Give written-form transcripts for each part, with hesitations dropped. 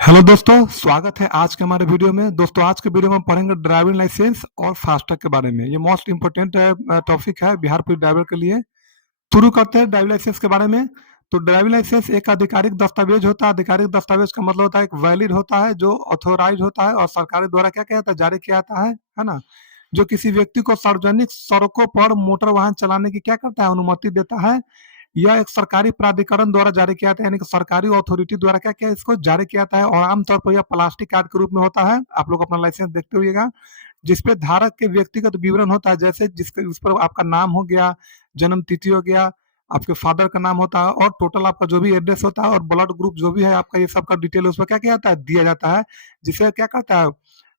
Hello दोस्तों, स्वागत है आज के हमारे वीडियो में। दोस्तों, आज के वीडियो में हम पढ़ेंगे ड्राइविंग लाइसेंस और फास्टैग के बारे में। ये मोस्ट इंपोर्टेंट टॉपिक है बिहार पुलिस ड्राइवर के लिए। शुरू करते हैं ड्राइविंग लाइसेंस के बारे में। तो ड्राइविंग लाइसेंस एक आधिकारिक दस्तावेज होता है। आधिकारिक दस्तावेज का मतलब होता है एक वैलिड होता है, जो ऑथोराइज होता है और सरकार द्वारा क्या क्या जाता है, जारी किया जाता है ना। जो किसी व्यक्ति को सार्वजनिक सड़कों पर मोटर वाहन चलाने की क्या करता है, अनुमति देता है। यह एक सरकारी प्राधिकरण द्वारा जारी किया जाता है, यानी कि सरकारी अथॉरिटी द्वारा क्या किया इसको जारी किया जाता है। और आमतौर पर यह प्लास्टिक कार्ड के रूप में होता है। आप लोग अपना लाइसेंस देखते हुएगा, जिसपे धारक के व्यक्तिगत विवरण होता है, जैसे जिसके उस पर आपका नाम हो गया, जन्म तिथि हो गया, आपके फादर का नाम होता है और टोटल आपका जो भी एड्रेस होता है और ब्लड ग्रुप जो भी है आपका, ये सब का डिटेल उस पर क्या किया जाता है, दिया जाता है। जिसे क्या करता है,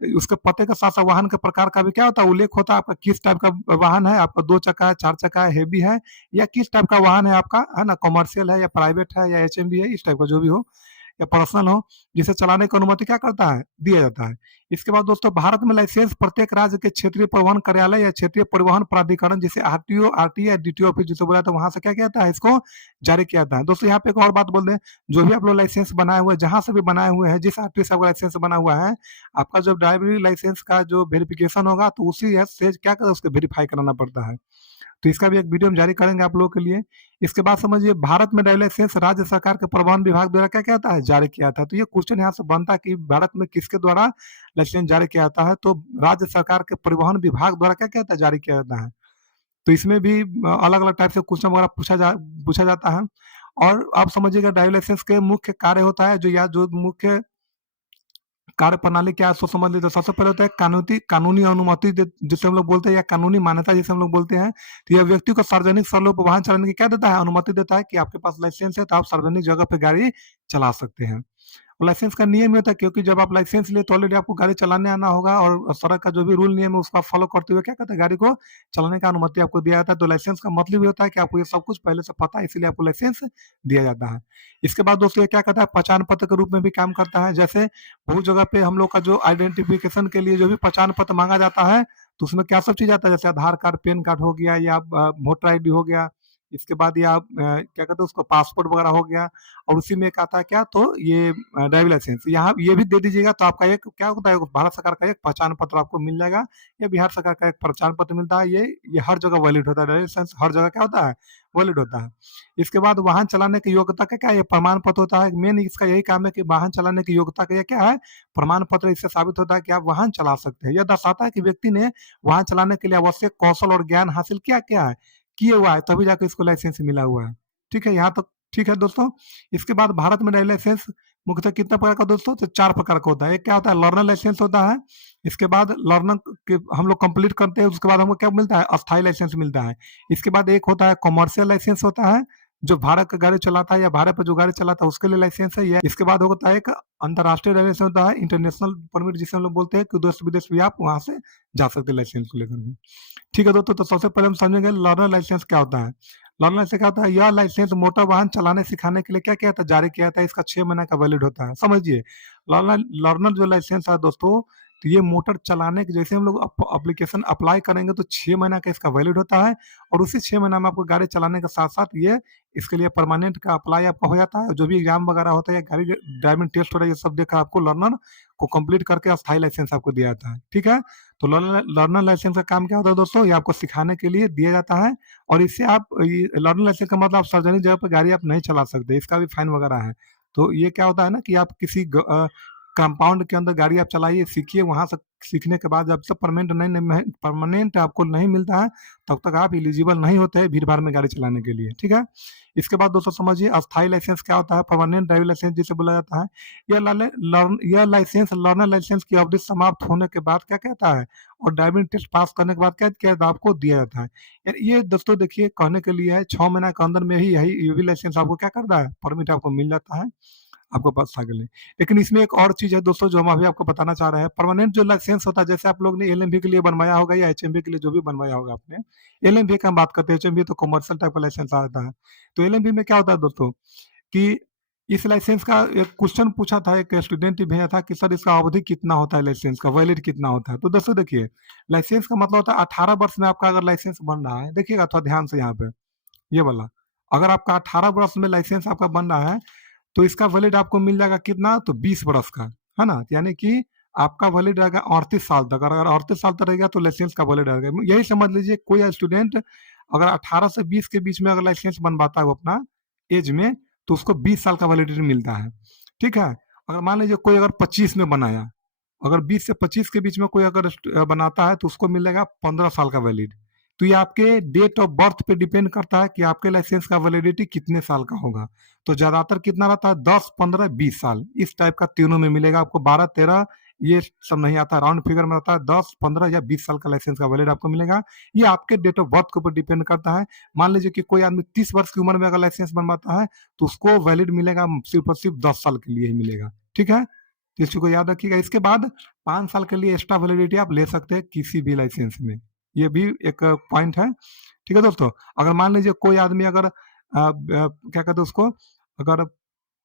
उसके पते के साथ साथ वाहन के प्रकार का भी क्या होता है, उल्लेख होता है। आपका किस टाइप का वाहन है, आपका 2 चक्का है, 4 चक्का है, हेवी है, या किस टाइप का वाहन है आपका, है ना, कमर्शियल है या प्राइवेट है या एचएमवी है, इस टाइप का जो भी हो या पर्सनल हो, जिसे चलाने की अनुमति क्या करता है, दिया जाता है। इसके बाद दोस्तों, भारत में लाइसेंस प्रत्येक राज्य के क्षेत्रीय परिवहन कार्यालय या क्षेत्रीय परिवहन प्राधिकरण, जिसे आरटीओ, आरटीए या डीटीओ ऑफिस जिसे बोला था, वहां से क्या किया जाता है, इसको जारी किया जाता है। दोस्तों, यहाँ पे एक और बात बोल दें, जो भी आप लोग लाइसेंस बनाए हुए, जहां से भी बनाए हुए हैं, जिस आरटीओ से आपका लाइसेंस बना हुआ है, आपका जब ड्राइविंग लाइसेंस का जो वेरिफिकेशन होगा, तो उसी से क्या कर उसको वेरीफाई कराना पड़ता है। तो इसका भी एक वीडियो हम जारी करेंगे आप लोगों के लिए। इसके बाद समझिए, भारत में ड्राइविंग लाइसेंस राज्य सरकार के परिवहन विभाग द्वारा क्या कहता है, जारी किया था। तो ये क्वेश्चन यहाँ से बनता है कि भारत में किसके द्वारा लाइसेंस जारी किया जाता है, तो राज्य सरकार के परिवहन विभाग द्वारा क्या कहता है, जारी किया जाता है। तो इसमें भी अलग अलग टाइप से क्वेश्चन वगैरह पूछा जाता है। और आप समझिएगा, ड्राइविंग लाइसेंस के मुख्य कार्य होता है, जो मुख्य कार्य प्रणाली क्या है, सो समझ लीजिए। सबसे पहले होता है कानूनी अनुमति, जिसे हम लोग बोलते हैं, या कानूनी मान्यता जिसे हम लोग बोलते हैं। तो यह व्यक्ति को सार्वजनिक स्थलों पर वाहन चलाने की क्या देता है, अनुमति देता है, कि आपके पास लाइसेंस है तो आप सार्वजनिक जगह पे गाड़ी चला सकते हैं। लाइसेंस का नियम ये होता है, क्योंकि जब आप लाइसेंस लिए तो ऑलरेडी आपको गाड़ी चलाने आना होगा, और सड़क का जो भी रूल नियम है उसका फॉलो करते हुए क्या कहते हैं, गाड़ी को चलाने का अनुमति आपको दिया जाता है। तो लाइसेंस का मतलब ये होता है कि आपको ये सब कुछ पहले से पता है, इसीलिए आपको लाइसेंस दिया जाता है। इसके बाद दोस्तों, ये क्या करता है, पहचान पत्र के रूप में भी काम करता है। जैसे बहुत जगह पे हम लोग का जो आइडेंटिफिकेशन के लिए जो भी पहचान पत्र मांगा जाता है, तो उसमें क्या सब चीज आता है, जैसे आधार कार्ड, पैन कार्ड हो गया, या वोटर आईडी हो गया। इसके बाद या क्या कहते हैं उसको, पासपोर्ट वगैरह हो गया। और उसी में एक आता है क्या, तो ये ड्राइविंग लाइसेंस यहाँ ये भी दे दीजिएगा, तो आपका एक क्या होता है, भारत सरकार का एक पहचान पत्र आपको मिल जाएगा, या बिहार सरकार का एक पहचान पत्र मिलता है। ये हर जगह वैलिड होता है। ड्राइविंग लाइसेंस हर जगह क्या होता है, वैलिड होता है। इसके बाद वाहन चलाने की योग्यता का क्या, ये प्रमाण पत्र होता है। मेन इसका यही काम है कि वाहन चलाने की योग्यता का ये क्या है, प्रमाण पत्र। इससे साबित होता है कि आप वाहन चला सकते हैं। यह दर्शाता है कि व्यक्ति ने वाहन चलाने के लिए आवश्यक कौशल और ज्ञान हासिल क्या है, किए हुआ है, तभी जाकर इसको लाइसेंस मिला हुआ है। ठीक है, यहाँ तक ठीक है दोस्तों। इसके बाद भारत में ड्राइविंग लाइसेंस मुख्यतः कितना प्रकार का दोस्तों, तो 4 प्रकार का होता है। एक क्या होता है, लर्नर लाइसेंस होता है। इसके बाद लर्नर के हम लोग कंप्लीट करते हैं, उसके बाद हमको क्या मिलता है, अस्थायी लाइसेंस मिलता है। इसके बाद एक होता है कमर्शियल लाइसेंस होता है, जो भारत का गाड़ी चलाता है या भारत पर जो गाड़ी चलाता है उसके लिए लाइसेंस है यह। इसके बाद होता है एक अंतर्राष्ट्रीय लाइसेंस होता है, इंटरनेशनल परमिट जिसे हम लोग बोलते हैं, कि देश विदेश भी आप वहां से जा सकते हैं लाइसेंस को लेकर के। ठीक है दोस्तों, तो सबसे पहले हम समझेंगे लर्नर लाइसेंस क्या होता है। लर्नर लाइसेंस क्या होता है, यह लाइसेंस मोटर वाहन चलाने सिखाने के लिए क्या किया था, जारी किया था। इसका 6 महीने का वैलिड होता है। समझिए, लर्नर लर्नर जो लाइसेंस है दोस्तों, तो ये मोटर चलाने के जैसे हम लोग एप्लीकेशन अप्लाई करेंगे, तो 6 महीना का इसका वैलिड होता है। और उसी 6 महीना में आपको गाड़ी चलाने के साथ साथ ये इसके लिए परमानेंट का अप्लाई आपका हो जाता है। जो भी एग्जाम वगैरह होता है, गाड़ी ड्राइविंग टेस्ट हो रहा है, ये सब देकर आपको लर्नर को कंप्लीट करके अस्थायी लाइसेंस आपको दिया जाता है। ठीक है, तो लर्नर लाइसेंस का काम क्या होता है दोस्तों, ये आपको सिखाने के लिए दिया जाता है। और इससे आप लर्नर लाइसेंस का मतलब, आप सार्वजनिक जगह पर गाड़ी आप नहीं चला सकते, इसका भी फाइन वगैरह है। तो ये क्या होता है ना, कि आप किसी कंपाउंड के अंदर गाड़ी आप चलाइए, सीखिए, वहां से सीखने के बाद जब तक परमानेंट आपको नहीं मिलता है, तब तक आप एलिजिबल नहीं होते हैं भीड़ भाड़ में गाड़ी चलाने के लिए। ठीक है, इसके बाद दोस्तों समझिए, अस्थायी लाइसेंस क्या होता है, परमानेंट ड्राइविंग लाइसेंस जिसे बोला जाता है। यह लाइसेंस लर्नर लाइसेंस की अवधि समाप्त होने के बाद क्या कहता है, और ड्राइविंग टेस्ट पास करने के बाद क्या क्या आपको दिया जाता है। ये दोस्तों देखिए, कहने के लिए है, 6 महीना के अंदर में ही ये भी लाइसेंस आपको क्या करता है, परमिट आपको मिल जाता है, आपको पास आगे ले। लेकिन इसमें एक और चीज है दोस्तों, जो हम अभी आपको बताना चाह रहे हैं। परमानेंट जो लाइसेंस होता है, जैसे आप लोग ने एलएमवी के लिए बनवाया होगा या एचएमवी के लिए जो भी बनवाया होगा आपने, एलएमवी का हम बात करते हैं, एचएमवी तो कमर्शियल टाइप का लाइसेंस आता है। तो एलएमवी में क्या होता है दोस्तों, कि इस लाइसेंस का एक क्वेश्चन पूछा था, एक स्टूडेंट ही भेजा था कि सर इसका अवधि कितना होता है, लाइसेंस का वैलिड कितना होता है। तो दोस्तों देखिए, लाइसेंस का मतलब होता है 18 वर्ष में आपका अगर लाइसेंस बन रहा है, देखिएगा थोड़ा ध्यान से यहाँ पे, ये वाला, अगर आपका 18 वर्ष में लाइसेंस आपका बन रहा है, तो इसका वैलिड आपको मिल जाएगा कितना, तो 20 बरस का, है ना? यानी कि आपका वैलिड रहेगा 38 साल तक। अगर 38 साल तक रहेगा तो लाइसेंस का वैलिड रहेगा। यही समझ लीजिए कोई स्टूडेंट अगर 18 से 20 के बीच में अगर लाइसेंस बनवाता है वो अपना एज में, तो उसको 20 साल का वैलिडिटी मिलता है। ठीक है? अगर मान लीजिए कोई अगर 25 में बनाया, अगर 20 से 25 के बीच में कोई अगर बनाता है तो उसको मिलेगा 15 साल का वैलिड। तो ये आपके डेट ऑफ बर्थ पे डिपेंड करता है कि आपके लाइसेंस का वैलिडिटी कितने साल का होगा। तो ज्यादातर कितना रहता है, 10, 15, 20 साल, इस टाइप का तीनों में मिलेगा आपको। 12, 13 ये सब नहीं आता, राउंड फिगर में रहता है। 10, 15 या 20 साल का लाइसेंस का वैलिड आपको मिलेगा। ये आपके डेट ऑफ बर्थ के ऊपर डिपेंड करता है। मान लीजिए कि कोई आदमी 30 वर्ष की उम्र में अगर लाइसेंस बनवाता है तो उसको वैलिड मिलेगा सिर्फ और सिर्फ 10 साल के लिए ही मिलेगा। ठीक है? तो इस चीज को याद रखिएगा। इसके बाद 5 साल के लिए एक्स्ट्रा वैलिडिटी आप ले सकते हैं किसी भी लाइसेंस में। ये भी एक पॉइंट है। ठीक है दोस्तों? अगर मान लीजिए कोई आदमी अगर क्या कहते हैं उसको, अगर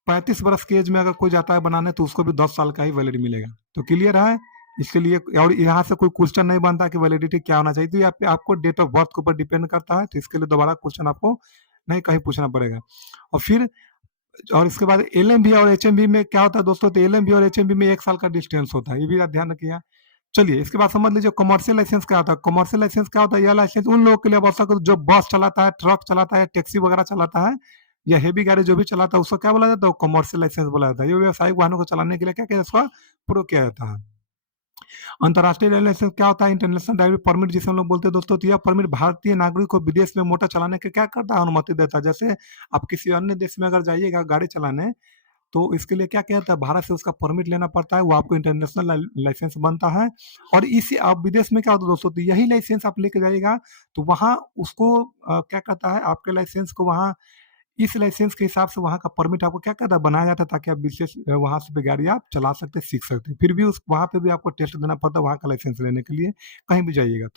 35 वर्ष की एज में अगर कोई जाता है बनाने तो उसको भी 10 साल का ही वैलिड मिलेगा। तो क्लियर है? इसके लिए और यहाँ से कोई क्वेश्चन नहीं बनता कि वैलिडिटी क्या होना चाहिए। तो ये आपको डेट ऑफ बर्थ के ऊपर डिपेंड करता है। तो इसके लिए दोबारा क्वेश्चन आपको नहीं कहीं पूछना पड़ेगा। और फिर और इसके बाद एलएमवी और एचएमवी में क्या होता है दोस्तों, तो एलएमवी और एचएमवी में 1 साल का डिस्टेंस होता है, ये भी आप ध्यान रखिएगा। चलिए इसके बाद समझ लीजिए कमर्शियल लाइसेंस क्या होता है। कमर्शियल लाइसेंस क्या होता है, यह लाइसेंस उन लोगों के लिए आवश्यक है जो बस चलाता है, ट्रक चलाता है, टैक्सी वगैरह चलाता है या हेवी गाड़ी जो भी चलाता है उसको क्या बोला जाता है, कमर्शियल लाइसेंस बोला जाता है। ये व्यावसायिक वाहनों को चलाने के लिए क्या किया इसका प्रयोग किया जाता है। अंतर्राष्ट्रीय ड्राइविंग लाइसेंस क्या होता है, इंटरनेशनल ड्राइविंग परमिट जिसे हम लोग बोलते हैं दोस्तों। तो यह परमिट भारतीय नागरिक को विदेश में मोटर चलाने के क्या करता है, अनुमति देता है। जैसे आप किसी अन्य देश में अगर जाइएगा गाड़ी चलाने, तो इसके लिए क्या कहता है, भारत से उसका परमिट लेना पड़ता है, वो आपको इंटरनेशनल लाइसेंस बनता है। और इसी आप विदेश में क्या होता है दोस्तों, तो यही लाइसेंस आप लेके जाइएगा तो वहाँ उसको क्या कहता है, आपके लाइसेंस को वहाँ इस लाइसेंस के हिसाब से वहाँ का परमिट आपको क्या कहता है बनाया जाता है, ताकि आप विशेष वहाँ से भी गाड़ी आप चला सकते सीख सकते। फिर भी उस वहाँ पे भी आपको टेस्ट देना पड़ता है वहाँ का लाइसेंस लेने के लिए, कहीं भी जाइएगा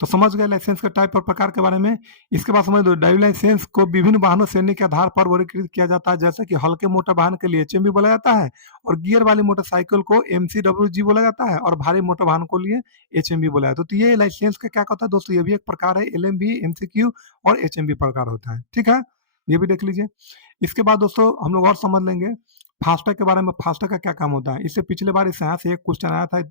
तो समझ गए लाइसेंस के टाइप और प्रकार के बारे में। इसके बाद समझ लो ड्राइविंग लाइसेंस को विभिन्न वाहनों श्रेणी के आधार पर वर्गीकृत किया जाता है। जैसे कि हल्के मोटर वाहन के लिए एचएमवी बोला जाता है और गियर वाली मोटरसाइकिल को एमसीडब्ल्यूजी बोला जाता है और भारी मोटर वाहन को लिए एचएमवी बोला जाता है। तो ये लाइसेंस का क्या कहता है दोस्तों, ये भी एक प्रकार है, एलएमवी, एमसीक्यू और एचएमवी प्रकार होता है। ठीक है, ये भी देख लीजिए। इसके बाद दोस्तों हम लोग और समझ लेंगे फास्टैग के बारे में। फास्टैग का क्या काम होता है, इससे पिछले बार इस यहाँ से एक क्वेश्चन आया था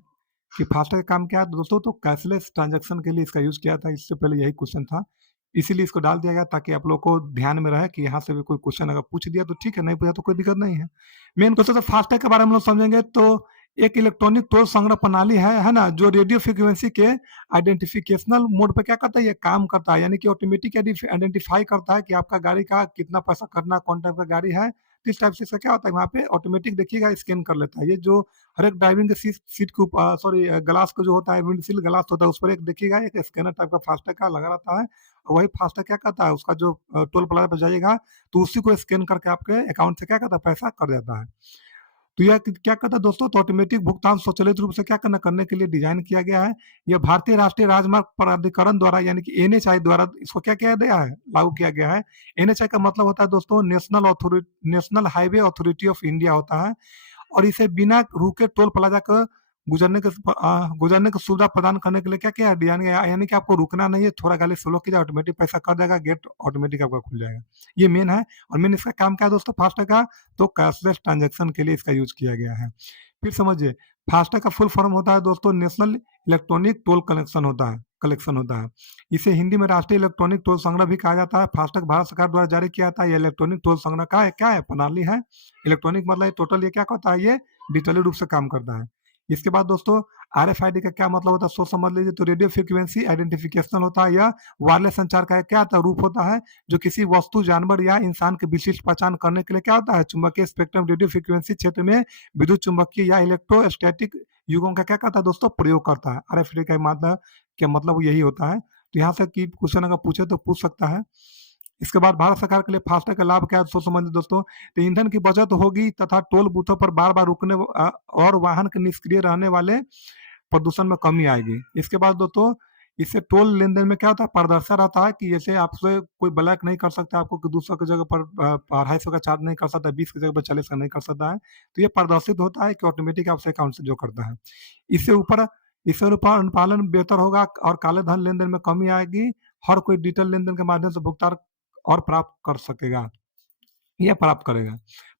कि फास्टैग का काम क्या है दोस्तों, तो कैशलेस ट्रांजैक्शन के लिए इसका यूज किया था। इससे पहले यही क्वेश्चन था, इसीलिए इसको डाल दिया गया ताकि आप लोग को ध्यान में रहे कि यहाँ से भी कोई क्वेश्चन अगर पूछ दिया तो ठीक है, नहीं पूछा तो कोई दिक्कत नहीं है। मेन क्वेश्चन तो फास्टैग के बारे में हम लोग समझेंगे। तो एक इलेक्ट्रॉनिक टोल संग्रह प्रणाली है ना, जो रेडियो फ्रिक्वेंसी के आइडेंटिफिकेशनल मोड पे क्या करता है, ये काम करता है। यानी कि ऑटोमेटिक आइडेंटिफाई करता है कि आपका गाड़ी का कितना पैसा करना, कौन टाइप का गाड़ी है। तो इस टाइप से इसका क्या होता है, वहाँ पे ऑटोमेटिक देखिएगा स्कैन कर लेता है। ये जो हर एक ड्राइविंग के सीट के ऊपर सॉरी ग्लास का जो होता है, विंडशील ग्लास होता है, उस पर एक देखिएगा एक स्कैनर टाइप का फास्टैग का लगा रहता है। और वही फास्टैग क्या करता है, उसका जो टोल प्लाजा पर जाइएगा तो उसी को स्कैन करके आपके अकाउंट से क्या करता है, पैसा कर देता है। तो यह क्या करता है दोस्तों, तो ऑटोमेटिक भुगतान स्वचालित रूप से क्या करने के लिए डिजाइन किया गया है। यह भारतीय राष्ट्रीय राजमार्ग प्राधिकरण द्वारा यानी कि एनएचआई द्वारा इसको क्या किया गया है, लागू किया गया है। एनएचआई का मतलब होता है दोस्तों national highway authority of India होता है। और इसे बिना रुके टोल प्लाजा का गुजरने की सुविधा प्रदान करने के लिए क्या किया डिजाइन किया, यानी कि आपको रुकना नहीं है, थोड़ा गाड़ी स्लो कीजिए ऑटोमेटिक पैसा कर देगा, गेट ऑटोमेटिक आपका खुल जाएगा। ये मेन है। और मेन इसका काम क्या है दोस्तों फास्टैग का, तो कैशलेस ट्रांजेक्शन के लिए इसका यूज किया गया है। फिर समझिए फास्टैग का फुल फॉर्म होता है दोस्तों नेशनल इलेक्ट्रॉनिक टोल कलेक्शन होता है। इसे हिंदी में राष्ट्रीय इलेक्ट्रॉनिक टोल संग्रह भी कहा जाता है। फास्टैग भारत सरकार द्वारा जारी किया जाता है। यह इलेक्ट्रॉनिक टोल संग्रह का क्या है, प्रणाली है। इलेक्ट्रॉनिक मतलब टोटल ये क्या करता है, ये डिजिटली रूप से काम करता है। इसके बाद दोस्तों आरएफआईडी का क्या मतलब होता है, सो समझ लीजिए। तो रेडियो फ्रीक्वेंसी आइडेंटिफिकेशन होता है। यह वायरलेस संचार का क्या होता है, रूप होता है जो किसी वस्तु, जानवर या इंसान की विशिष्ट पहचान करने के लिए क्या होता है, चुंबकीय स्पेक्ट्रम रेडियो फ्रीक्वेंसी क्षेत्र में विद्युत चुंबकीय या इलेक्ट्रोस्टैटिक युगों का क्या करता है दोस्तों, प्रयोग करता है। आरएफआईडी का मतलब क्या मतलब यही होता है। तो यहाँ से की क्वेश्चन अगर पूछे तो पूछ सकता है। इसके बाद भारत सरकार के लिए फास्टैग का लाभ क्या है, सोच समझिए दोस्तों। तो ईंधन की बचत होगी तथा टोल बूथों पर बार बार रुकने और वाहन के निष्क्रिय रहने वाले प्रदूषण में कमी आएगी। इसके बाद दोस्तों इससे टोल लेन देन में क्या होता है, पारदर्शिता रहता है कि जैसे आपसे कोई ब्लैक नहीं कर सकता, आपको 200 की जगह पर 250 का चार्ज नहीं कर सकता, 20 की जगह पर 40 का नहीं कर सकता है। तो ये पारदर्शित होता है कि ऑटोमेटिक आपसे अकाउंट से जो करता है। इससे ऊपर अनुपालन बेहतर होगा और काले धन लेन देन में कमी आएगी। हर कोई डिजिटल लेन देन के माध्यम से भुगतान और प्राप्त कर सकेगा। ये प्राप्त करेगा।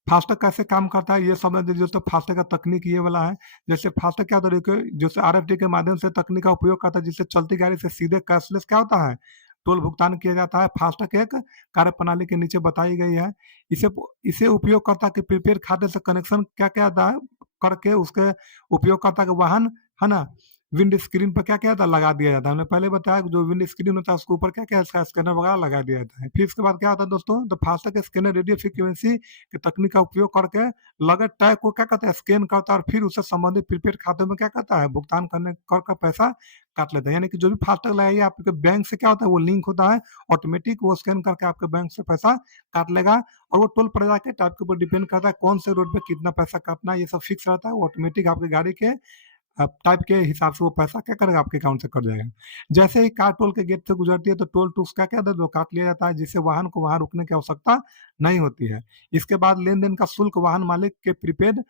फास्टैग कैसे काम करता है ये समझ लीजिए दोस्तों। फास्टैग का तकनीक ये वाला है, जैसे फास्टैग क्या तरीके जैसे आरएफडी के माध्यम से तकनीक का उपयोग करता है, जिससे चलती गाड़ी से सीधे कैशलेस क्या होता है, टोल भुगतान किया जाता है। फास्टैग एक कार्यप्रणाली के नीचे बताई गई है। इसे इसे उपयोगकर्ता के प्रीपेड खाते से कनेक्शन क्या आता है करके उसके उपयोगकर्ता के वाहन है ना, विंड स्क्रीन पर क्या था लगा दिया जाता है। हमने पहले बताया कि जो विंड स्क्रीन होता है उसके ऊपर क्या है इसका स्कैनर वगैरह लगा दिया जाता है। फिर इसके बाद क्या होता है दोस्तों, तो फास्टैग स्कैनर रेडियो फ्रीक्वेंसी की तकनीक का उपयोग करके लगे टैग को क्या कहता है स्कैन करता है और फिर उससे संबंधित प्रीपेड खाते में क्या कहता है भुगतान करने कर पैसा काट लेता है। यानी कि जो भी फास्टैग लगाइए आपके बैंक से क्या होता है वो लिंक होता है, ऑटोमेटिक वो स्कैन करके आपके बैंक से पैसा काट लेगा। और वो टोल प्लाजा के टाइप के ऊपर डिपेंड करता है कौन से रोड पे कितना पैसा काटना है, ये सब फिक्स रहता है। वो ऑटोमेटिक आपकी गाड़ी के टाइप के हिसाब से वो पैसा क्या करेगा आपके अकाउंट से कट जाएगा। जैसे ही कार टोल के गेट से गुजरती है तो टोल टैक्स का क्या वो काट लिया जाता है, जिससे वाहन को वहां रुकने की आवश्यकता नहीं होती है। इसके बाद लेन-देन का शुल्क वाहन मालिक के प्रीपेड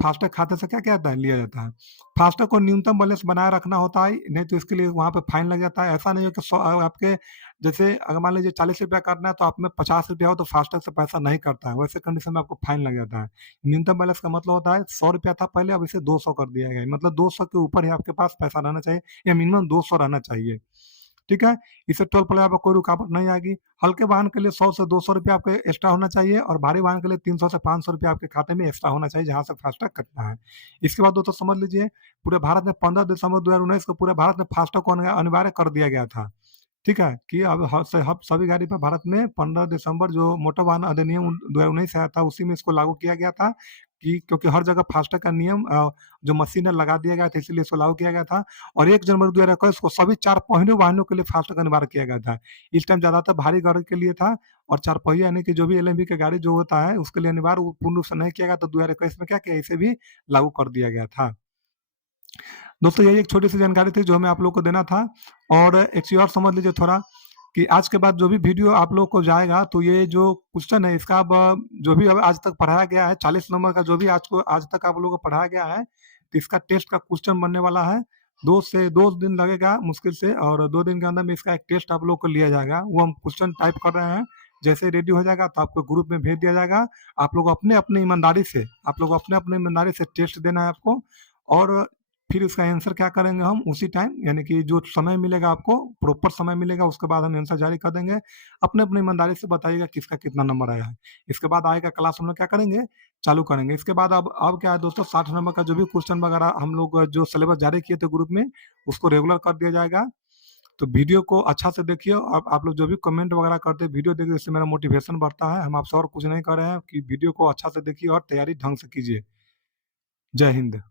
फास्टैग खाते से क्या कहता है लिया जाता है। फास्टैग को न्यूनतम बैलेंस बनाए रखना होता है, नहीं तो इसके लिए वहाँ पे फाइन लग जाता है। ऐसा नहीं है कि आपके जैसे अगर मान लीजिए ₹40 काटना है तो आप में ₹50 हो तो फास्टैग से पैसा नहीं कटता है, वैसे कंडीशन में आपको फाइन लग जाता है। न्यूनतम बैलेंस का मतलब होता है ₹100 था पहले, अब इसे 200 कर दिया गया है। मतलब 200 के ऊपर ही आपके पास पैसा रहना चाहिए या मिनिमम 200 रहना चाहिए। ठीक है? इससे टोल प्लाजा पर कोई रुकावट नहीं आएगी। हल्के वाहन के लिए 100 से ₹200 आपके एक्स्ट्रा होना चाहिए और भारी वाहन के लिए 300 से ₹500 आपके खाते में एक्स्ट्रा होना चाहिए, जहाँ से फास्टैग कटना है। इसके बाद दोस्तों समझ लीजिए, पूरे भारत में 15 दिसंबर 2019 को पूरे भारत में फास्टैग को अनिवार्य कर दिया गया था। ठीक है? कि अब सभी गाड़ी पे भारत में 15 दिसंबर जो मोटर वाहन अधिनियम 2019 आया था, उसी में इसको लागू किया गया था कि क्योंकि हर जगह फास्टैग का नियम जो मशीन है लगा दिया गया था, इसीलिए इसको लागू किया गया था। और 1 जनवरी 2021 को सभी 4 पहिए वाहनों के लिए फास्टैग अनिवार्य किया गया था। इस टाइम ज़्यादातर भारी गाड़ी के लिए था और 4 पहिया यानी कि जो भी एलएमवी की गाड़ी जो होता है, उसके लिए अनिवार्य पूर्ण रूप से नहीं किया गया, तो 2021 में क्या किया, इसे भी लागू कर दिया गया था। दोस्तों यही एक छोटी-सी जानकारी थी जो हमें आप लोगों को देना था। और एक चीज़ और समझ लीजिए थोड़ा कि आज के बाद जो भी वीडियो आप लोगों को जाएगा तो ये जो क्वेश्चन है इसका अब जो भी अब आज तक पढ़ाया गया है 40 नंबर का जो भी आज तक आप लोगों को पढ़ाया गया है, तो इसका टेस्ट का क्वेश्चन बनने वाला है। 2 दिन लगेगा मुश्किल से और 2 दिन के अंदर में इसका एक टेस्ट आप लोगों को लिया जाएगा। वो हम क्वेश्चन टाइप कर रहे हैं। जैसे ही रेडी हो जाएगा तो आपको ग्रुप में भेज दिया जाएगा। आप लोग अपने-अपने ईमानदारी से टेस्ट देना है आपको और फिर उसका आंसर क्या करेंगे हम उसी टाइम यानी कि जो समय मिलेगा आपको, प्रॉपर समय मिलेगा उसके बाद हम आंसर जारी कर देंगे। अपने-अपने ईमानदारी से बताइएगा किसका कितना नंबर आया है। इसके बाद आएगा क्लास हम लोग क्या करेंगे, चालू करेंगे। इसके बाद अब क्या है दोस्तों 60 नंबर का जो भी क्वेश्चन वगैरह हम लोग जो सिलेबस जारी किए थे ग्रुप में, उसको रेगुलर कर दिया जाएगा। तो वीडियो को अच्छा से देखिए। आप लोग जो भी कमेंट वगैरह करते हैं वीडियो देखिए, इससे मेरा मोटिवेशन बढ़ता है। हम आपसे और कुछ नहीं कर रहे हैं कि वीडियो को अच्छा से देखिए और तैयारी ढंग से कीजिए। जय हिंद।